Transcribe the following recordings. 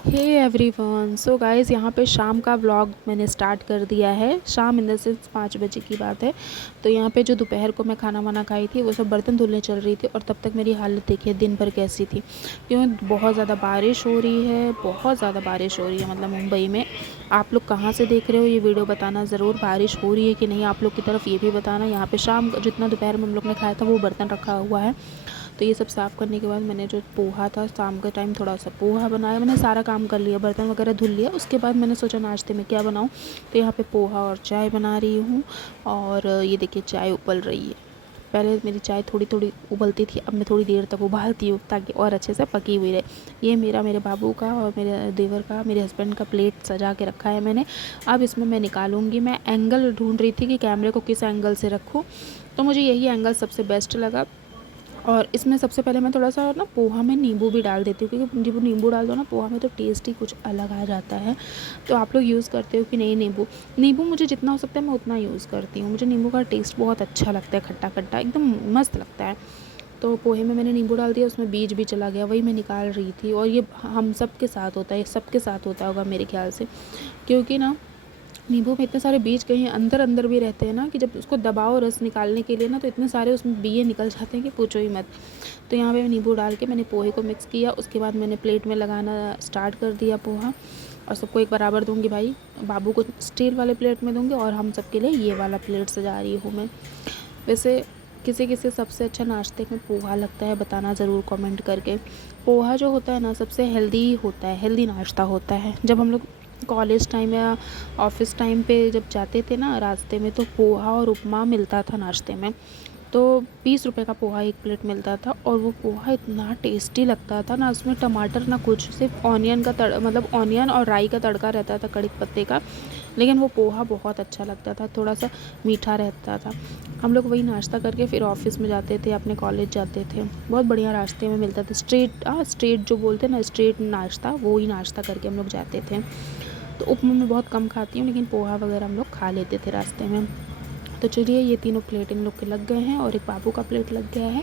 Hey everyone, so guys यहाँ पे शाम का व्लॉग मैंने स्टार्ट कर दिया है। शाम इन द सेंस 5 बजे की बात है। तो यहाँ पे जो दोपहर को मैं खाना वाना खाई थी वो सब बर्तन धुलने चल रही थी और तब तक मेरी हालत देखिए दिन भर कैसी थी। क्यों बहुत ज़्यादा बारिश हो रही है, बहुत ज़्यादा बारिश हो रही है मतलब मुंबई में। आप लोग कहाँ से देख रहे हो ये वीडियो बताना ज़रूर, बारिश हो रही है कि नहीं आप लोग की तरफ ये भी बताना। यहाँ पर शाम जितना दोपहर में हम लोग ने खाया था वो बर्तन रखा हुआ है। तो ये सब साफ़ करने के बाद मैंने जो पोहा था शाम के टाइम थोड़ा सा पोहा बनाया। मैंने सारा काम कर लिया, बर्तन वगैरह धुल लिया। उसके बाद मैंने सोचा नाश्ते में क्या बनाऊँ, तो यहाँ पे पोहा और चाय बना रही हूँ। और ये देखिए चाय उबल रही है। पहले मेरी चाय थोड़ी थोड़ी उबलती थी, अब मैं थोड़ी देर तक उबालती हूँ ताकि और अच्छे से पकी हुई रहे। ये मेरे बाबू का और मेरे देवर का, मेरे हस्बैंड का प्लेट सजा के रखा है मैंने। अब इसमें मैं निकालूंगी। मैं एंगल ढूंढ रही थी कि कैमरे को किस एंगल से रखूँ, तो मुझे यही एंगल सबसे बेस्ट लगा। और इसमें सबसे पहले मैं थोड़ा-सा ना पोहा में नींबू भी डाल देती हूँ, क्योंकि जब नींबू डाल दो ना पोहा में तो टेस्ट ही कुछ अलग आ जाता है। तो आप लोग यूज़ करते हो कि नहीं नींबू? नींबू मुझे जितना हो सकता है मैं उतना यूज़ करती हूँ। मुझे नींबू का टेस्ट बहुत अच्छा लगता है, खट्टा-खट्टा एकदम मस्त लगता है। तो पोहे में मैंने नींबू डाल दिया, उसमें बीज भी चला गया, वही मैं निकाल रही थी। और ये हम सब के साथ होता है, सबके साथ होता होगा मेरे ख़्याल से, क्योंकि ना नींबू में इतने सारे बीज कहीं अंदर अंदर भी रहते हैं ना कि जब उसको दबाओ रस निकालने के लिए ना तो इतने सारे उसमें बीए निकल जाते हैं कि पूछो ही मत। तो यहाँ पे नींबू डाल के मैंने पोहे को मिक्स किया। उसके बाद मैंने प्लेट में लगाना स्टार्ट कर दिया पोहा। और सबको एक बराबर दूंगी भाई, बाबू को स्टील वाले प्लेट में दूंगी और हम सबके लिए ये वाला प्लेट सजा रही हूँ मैं। वैसे किसी किसी सबसे अच्छा नाश्ते में पोहा लगता है, बताना ज़रूर कमेंट करके। पोहा जो होता है ना सबसे हेल्दी होता है, हेल्दी नाश्ता होता है। जब हम लोग कॉलेज टाइम या ऑफिस टाइम पे जब जाते थे ना रास्ते में, तो पोहा और उपमा मिलता था नाश्ते में। तो 20 रुपए का पोहा एक प्लेट मिलता था और वो पोहा इतना टेस्टी लगता था ना, उसमें टमाटर ना कुछ, सिर्फ ऑनियन का मतलब ऑनियन और राई का तड़का रहता था, कड़ी पत्ते का। लेकिन वो पोहा बहुत अच्छा लगता था, थोड़ा सा मीठा रहता था। हम लोग वही नाश्ता करके फिर ऑफिस में जाते थे, अपने कॉलेज जाते थे। बहुत बढ़िया रास्ते में मिलता था, स्ट्रीट जो बोलते हैं ना, स्ट्रीट नाश्ता, वो ही नाश्ता करके हम लोग जाते थे। तो उपमा मैं बहुत कम खाती हूँ, लेकिन पोहा वगैरह हम लोग खा लेते थे रास्ते में। तो चलिए ये तीनों प्लेट इन लोग के लग गए हैं और एक बाबू का प्लेट लग गया है।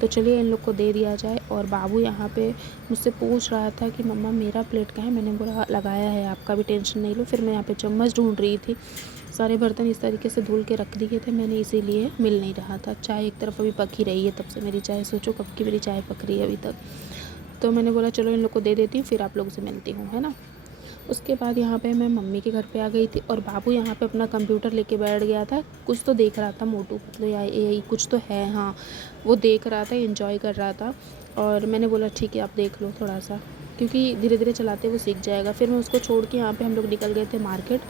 तो चलिए इन लोग को दे दिया जाए। और बाबू यहाँ पे मुझसे पूछ रहा था कि मम्मा मेरा प्लेट कहाँ है। मैंने बोला लगाया है, आपका भी टेंशन नहीं लो। फिर मैं यहाँ पे चम्मच ढूंढ रही थी, सारे बर्तन इस तरीके से धुल के रख दिए थे मैंने, इसीलिए मिल नहीं रहा था। चाय एक तरफ अभी पक ही रही है, तब से मेरी चाय, सोचो कब की मेरी चाय पक रही है अभी तक। तो मैंने बोला चलो इन लोग को दे देती हूँ, फिर आप लोगों से मिलती हूँ, है ना। उसके बाद यहाँ पे मैं मम्मी के घर पे आ गई थी और बाबू यहाँ पे अपना कंप्यूटर लेके बैठ गया था। कुछ तो देख रहा था, मोटू पतलू या यही कुछ तो है, हाँ वो देख रहा था, एंजॉय कर रहा था। और मैंने बोला ठीक है आप देख लो थोड़ा सा, क्योंकि धीरे धीरे चलाते वो सीख जाएगा। फिर मैं उसको छोड़ के यहाँ पे हम लोग निकल गए थे मार्केट।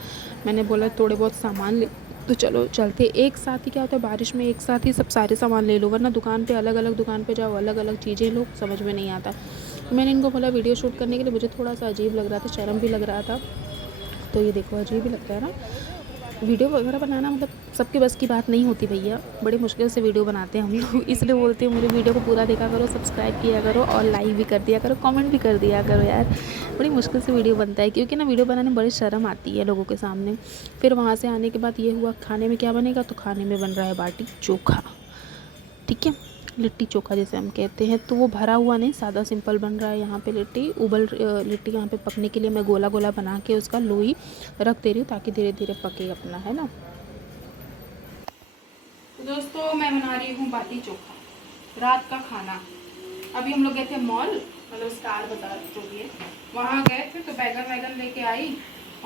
मैंने बोला थोड़े बहुत सामान ले, तो चलो चलते एक साथ ही। क्या होता है बारिश में एक साथ ही सब सारे सामान ले लो, वरना दुकान पे अलग अलग दुकान पे जाओ, अलग अलग चीज़ें लो, समझ में नहीं आता। मैंने इनको बोला वीडियो शूट करने के लिए, मुझे थोड़ा सा अजीब लग रहा था, शर्म भी लग रहा था। तो ये देखो अजीब ही लगता है ना वीडियो वगैरह बनाना, मतलब सबके बस की बात नहीं होती भैया, बड़ी मुश्किल से वीडियो बनाते हैं हम लोग। इसलिए बोलती हूँ मेरे वीडियो को पूरा देखा करो, सब्सक्राइब किया करो और लाइक भी कर दिया करो, कमेंट भी कर दिया करो यार। बड़ी मुश्किल से वीडियो बनता है, क्योंकि ना वीडियो बनाने में बड़ी शर्म आती है लोगों के सामने। फिर वहाँ से आने के बाद ये हुआ खाने में क्या बनेगा, तो खाने में बन रहा है बाटी चोखा, ठीक है, लिट्टी चोखा जैसे हम कहते हैं। तो वो भरा हुआ नहीं, सादा सिंपल बन रहा है यहाँ पे। लिट्टी यहाँ पे पकने के लिए मैं गोला गोला बना के उसका लोई रख दे रही हूँ ताकि धीरे धीरे पके अपना, है ना। तो दोस्तों मैं बना रही हूँ बाटी चोखा, रात का खाना। अभी हम लोग गए थे मॉल, मतलब स्टार बाजार जो भी है, वहाँ गए थे। तो बैगन वैगन लेके आई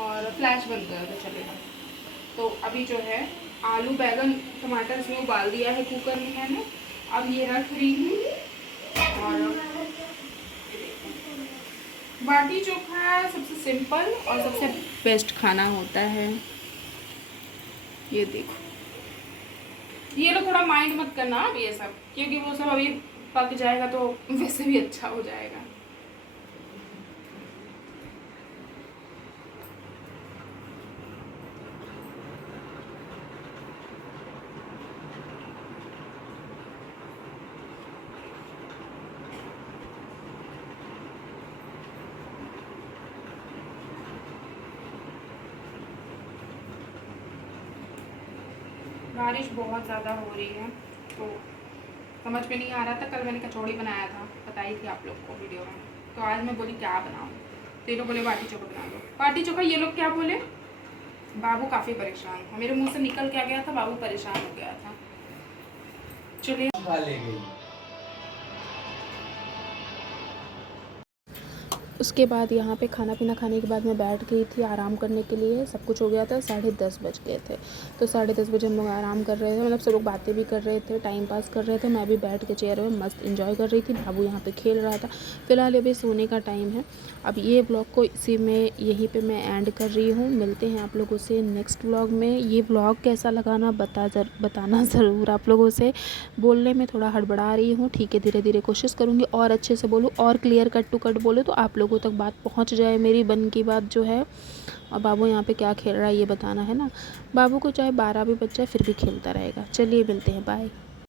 और फ्लैश बंद कर दो चलेगा। तो अभी जो है आलू बैगन टमाटर इसमें उबाल दिया है कुकर में मैंने, अब ये रख रही हूँ। और बाटी चोखा सबसे सिंपल और सबसे बेस्ट खाना होता है। ये देखो, ये लोग थोड़ा माइंड मत करना अब ये सब, क्योंकि वो सब अभी पक जाएगा तो वैसे भी अच्छा हो जाएगा। बारिश बहुत ज़्यादा हो रही है तो समझ में नहीं आ रहा था। कल मैंने कचौड़ी बनाया था, बताई थी आप लोग को वीडियो में। तो आज मैं बोली क्या बनाऊँ, तो ये लोग बोले बाटी चोखा बना लो। बाटी चोखा ये लोग क्या बोले, बाबू काफ़ी परेशान था, मेरे मुंह से निकल क्या गया था, बाबू परेशान हो गया था। चलिए खा ले गई। उसके बाद यहाँ पे खाना पीना खाने के बाद मैं बैठ गई थी आराम करने के लिए। सब कुछ हो गया था, 10:30 बज गए थे। तो 10:30 बजे हम लोग आराम कर रहे थे, मतलब सब लोग बातें भी कर रहे थे, टाइम पास कर रहे थे। मैं भी बैठ के चेयर में मस्त एंजॉय कर रही थी, बाबू यहाँ पे खेल रहा था। फ़िलहाल अभी सोने का टाइम है। अब ये ब्लॉग को इसी में यहीं पर मैं एंड कर रही हूँ। मिलते हैं आप लोगों से नेक्स्ट ब्लॉग में। ये ब्लॉग कैसा लगा ना बताना ज़रूर आप लोगों से। बोलने में थोड़ा हड़बड़ा रही हूँ, ठीक है, धीरे धीरे कोशिश करूँगी और अच्छे से बोलूँ और क्लियर कट टू कट बोलूँ, तो आप लोगों तक बात पहुँच जाए मेरी बन की बात जो है। और बाबू यहाँ पे क्या खेल रहा है ये बताना है ना। बाबू को चाहे 12 भी बज जाए फिर भी खेलता रहेगा। चलिए मिलते हैं, बाय।